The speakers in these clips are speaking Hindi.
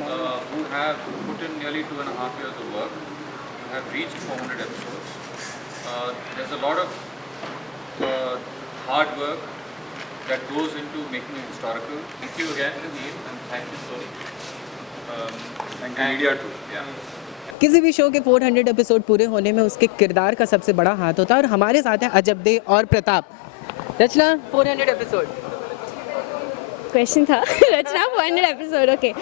who have put in nearly 2.5 years of work. You have reached 400 episodes. There's a lot of hard work that goes into making it historical. Thank you again, Nadeem, and thank you so much. Thank you, media too. Yeah. किसी भी शो के 400 एपिसोड पूरे होने में उसके किरदार का सबसे बड़ा हाथ होता है और हमारे साथ हैं अजब दे और प्रताप। रचना 400 एपिसोड क्वेश्चन था रचना 400 एपिसोड ओके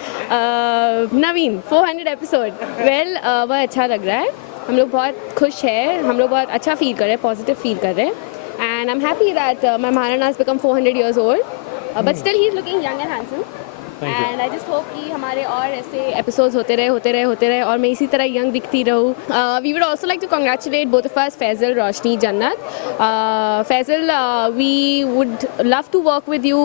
नवीन 400 एपिसोड वेल वह अच्छा लग रहा है, हम लोग बहुत खुश हैं, हम लोग बहुत अच्छा फील कर रहे हैं, पॉजिटिव फील कर रहे हैं and I am happy that my Maharana has become 400 years old but still he is looking young and handsome and I just hope कि हमारे और ऐसे एपिसोड्स होते रहे और मैं इसी तरह यंग दिखती रहूँ। We would also like to congratulate both of us, Faisal, Roshni, Jannat. Faisal, we would love to work with you,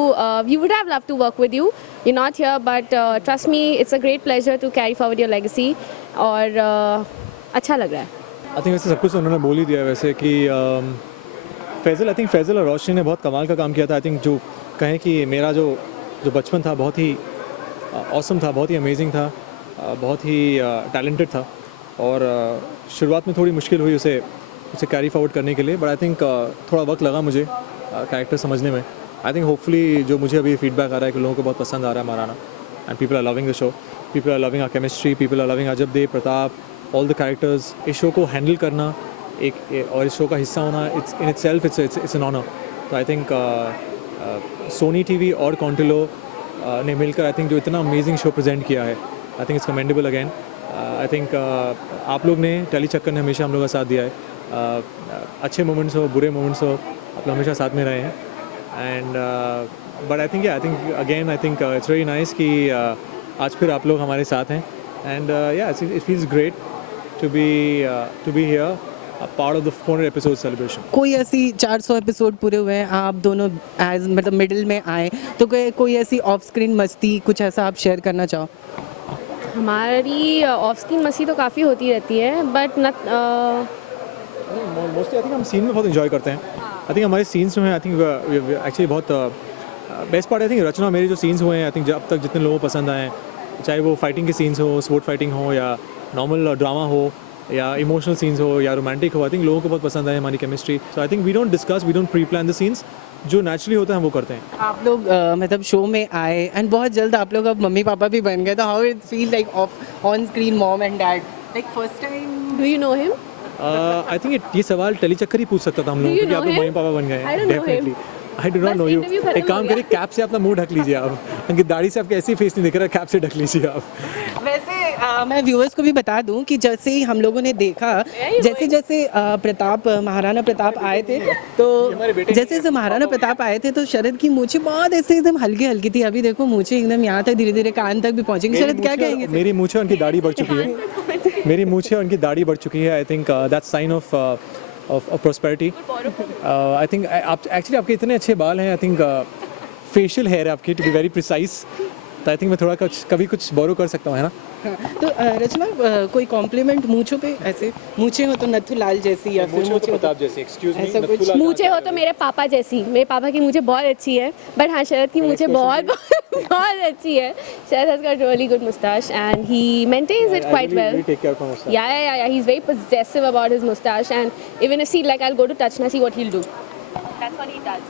we would have love to work with you, you're not here but trust me it's a great pleasure to carry forward your legacy और अच्छा लग रहा है। आई थिंक वैसे सब कुछ उन्होंने बोल ही दिया वैसे कि फैज़ल और रोशनी ने बहुत कमाल का काम किया था। आई थिंक जो कहें कि मेरा जो बचपन था बहुत ही ऑसम था, बहुत ही अमेजिंग था, बहुत ही टैलेंटेड था और शुरुआत में थोड़ी मुश्किल हुई उसे कैरी फॉरवर्ड करने के लिए, बट आई थिंक थोड़ा वक्त लगा मुझे कैरेक्टर समझने में। आई थिंक होपफुली जो मुझे अभी फीडबैक आ रहा है कि लोगों को बहुत पसंद आ रहा है Maharana and people are loving the show, people are loving our chemistry, people are loving Ajabde, Pratap, all the characters. इस शो को हैंडल करना और इस शो का हिस्सा होना it's in itself it's an honour. तो आई थिंक सोनी टीवी और कॉन्टिलो ने मिलकर आई थिंक जो इतना अमेजिंग शो प्रेजेंट किया है, I think it's commendable again. I think आप लोग ने, टेली चक्कर ने हमेशा हम लोग का साथ दिया है, अच्छे मोमेंट्स हो बुरे मोमेंट्स हो आप लोग हमेशा साथ में रहे हैं and but I think I think it's very nice कि आज फिर आप लोग हमारे साथ हैं and it feels great to be here part of the 400 episode celebration. कोई ऐसी 400 एपिसोड पूरे हुए हैं, आप दोनों एज मतलब मिडिल में आए, तो कोई ऐसी ऑफ स्क्रीन मस्ती कुछ ऐसा आप शेयर करना चाहो? हमारी ऑफ स्क्रीन मस्ती तो काफ़ी होती रहती है बट मोस्टली आई थिंक हम सीन में बहुत इन्जॉय करते हैं। आई थिंक हमारे सीन्स जो हैं आई थिंक एक्चुअली बहुत बेस्ट पार्ट आई थिंक रचना मेरे जो सीन्स हुए हैं आई थिंक अब तक जितने लोगों को पसंद आए हैं, चाहे वो फाइटिंग के सीन्स हो, स्पोर्ट फाइटिंग हो या नॉर्मल ड्रामा हो या इमोशनल सीन्स हो या रोमांटिक हो, आई थिंक लोगों को बहुत पसंद आए हमारी chemistry. So I think we don't pre plan the scenes, जो नेचुरली होता है हम वो करते हैं। आप लोग मतलब शो में आए एंड बहुत जल्द आप लोग अब मम्मी पापा भी बन गए, तो how it feel like on screen mom and dad, like first time? Do you know him? I think ये सवाल टेली चक्कर ही पूछ सकता था हम लोगों को कि आप लोग मम्मी पापा बन गए हैं। Definitely I do not know you. एक काम करिए, कैप से अपना मुंह ढक लीजिए आप, क्योंकि दाढ़ी से आपके ऐसी फेस नहीं दिख रहा, कैप से ढक लीजिए आप। वैसे मैं व्यूअर्स को भी बता दूं कि जैसे ही हम लोगों ने देखा, जैसे प्रताप, महाराणा प्रताप आए थे, तो जैसे महाराणा प्रताप आए थे तो शरद की मूंछें बहुत ऐसे एकदम हल्की थी। अभी देखो मूंछें एकदम यहाँ तक धीरे धीरे कान तक भी पहुँचेंगी। शरद क्या कहेंगे? मेरी मूंछें उनकी दाढ़ी बढ़ चुकी है, मेरी मूंछें उनकी दाढ़ी बढ़ चुकी है। I think that's sign of prosperity. I think आप एक्चुअली आपके इतने अच्छे बाल हैं, आई थिंक फेशियल हेयर है आपकी, टू बी वेरी प्रिसाइज, तो आई थिंक मैं थोड़ा कभी कुछ बोरो कर सकता हूँ, है ना? तो रचना कोई कॉम्प्लीमेंट मूंछों पे, ऐसे मूंछें हो तो नथु लाल जैसी या फिर मूंछें हो प्रताप जैसी, एक्सक्यूज मी, ऐसा कुछ? मूंछें हो तो मेरे पापा जैसी, मेरे पापा की मूंछें बहुत अच्छी है बट हाँ शरद की मूंछें बहुत अच्छी है। शरद has got really good mustache and he maintains it quite well. Take care of my mustache. Yeah. He's very possessive about his mustache and even if I'll go to touch na, see what he'll do. That's what he does.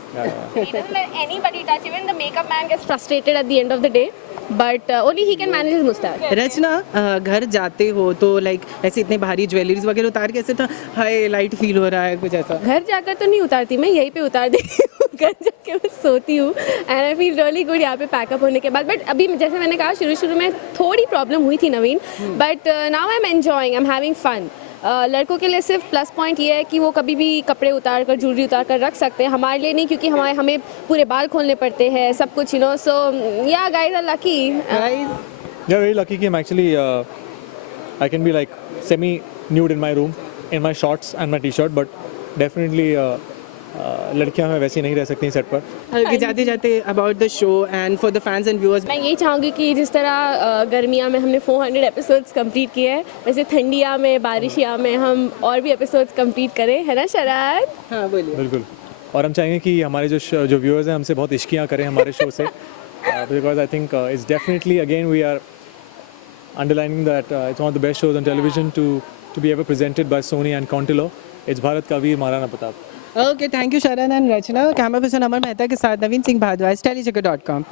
Even when anybody touch, even the makeup man gets frustrated at the end of the day, but only he can manage his mustache. रचना, घर जाते हो तो लाइक ऐसे इतने भारी ज्वेलरीज वगैरह उतार कैसे था? हाय लाइट फील हो रहा है कुछ ऐसा? घर जाकर तो नहीं उतारती मैं, यहीं पे उतार देती हूँ। घर जाके मैं सोती हूँ and I feel really good यहाँ पे पैकअप होने के बाद। बट अभी जैसे मैंने कहा शुरू में थोड़ी प्रॉब्लम हुई थी Naveen, but now I am enjoying, I am having fun. लड़कों के लिए सिर्फ प्लस पॉइंट ये है कि वो कभी भी कपड़े उतार कर, ज्वेलरी उतार कर रख सकते हैं, हमारे लिए नहीं, क्योंकि हमें पूरे बाल खोलने पड़ते हैं, सब कुछ, so you guys are lucky. Yeah, very lucky कि I'm actually I can be like semi nude in my room in my shorts and my t-shirt, but definitely लड़कियां हैं वैसी नहीं रह सकती सेट पर। आगे जाते जाते about the show and for the fans and viewers, मैं यही चाहूँगी कि जिस तरह गर्मिया में हमने 400 एपिसोड्स कंप्लीट किए हैं, वैसे ठंडिया में, बारिशिया में हम और भी एपिसोड्स कंप्लीट करें, है ना शरद? हाँ बोलिए। बिल्कुल, और हम चाहेंगे कि हमारे जो व्यूअर्स हैं हमसे बहुत इश्कियाँ करें हमारे शो से, because I think it's definitely again we are underlining that it's one of the best shows on television to be ever presented by Sony and Contilo. It's Bharat Ka Veer Maharana Pratap. Okay, thank you शरण एंड रचना। कैमरा पर्सन अमर मेहता के साथ नवीन सिंह भारद्वाज, टेलीजगत.com।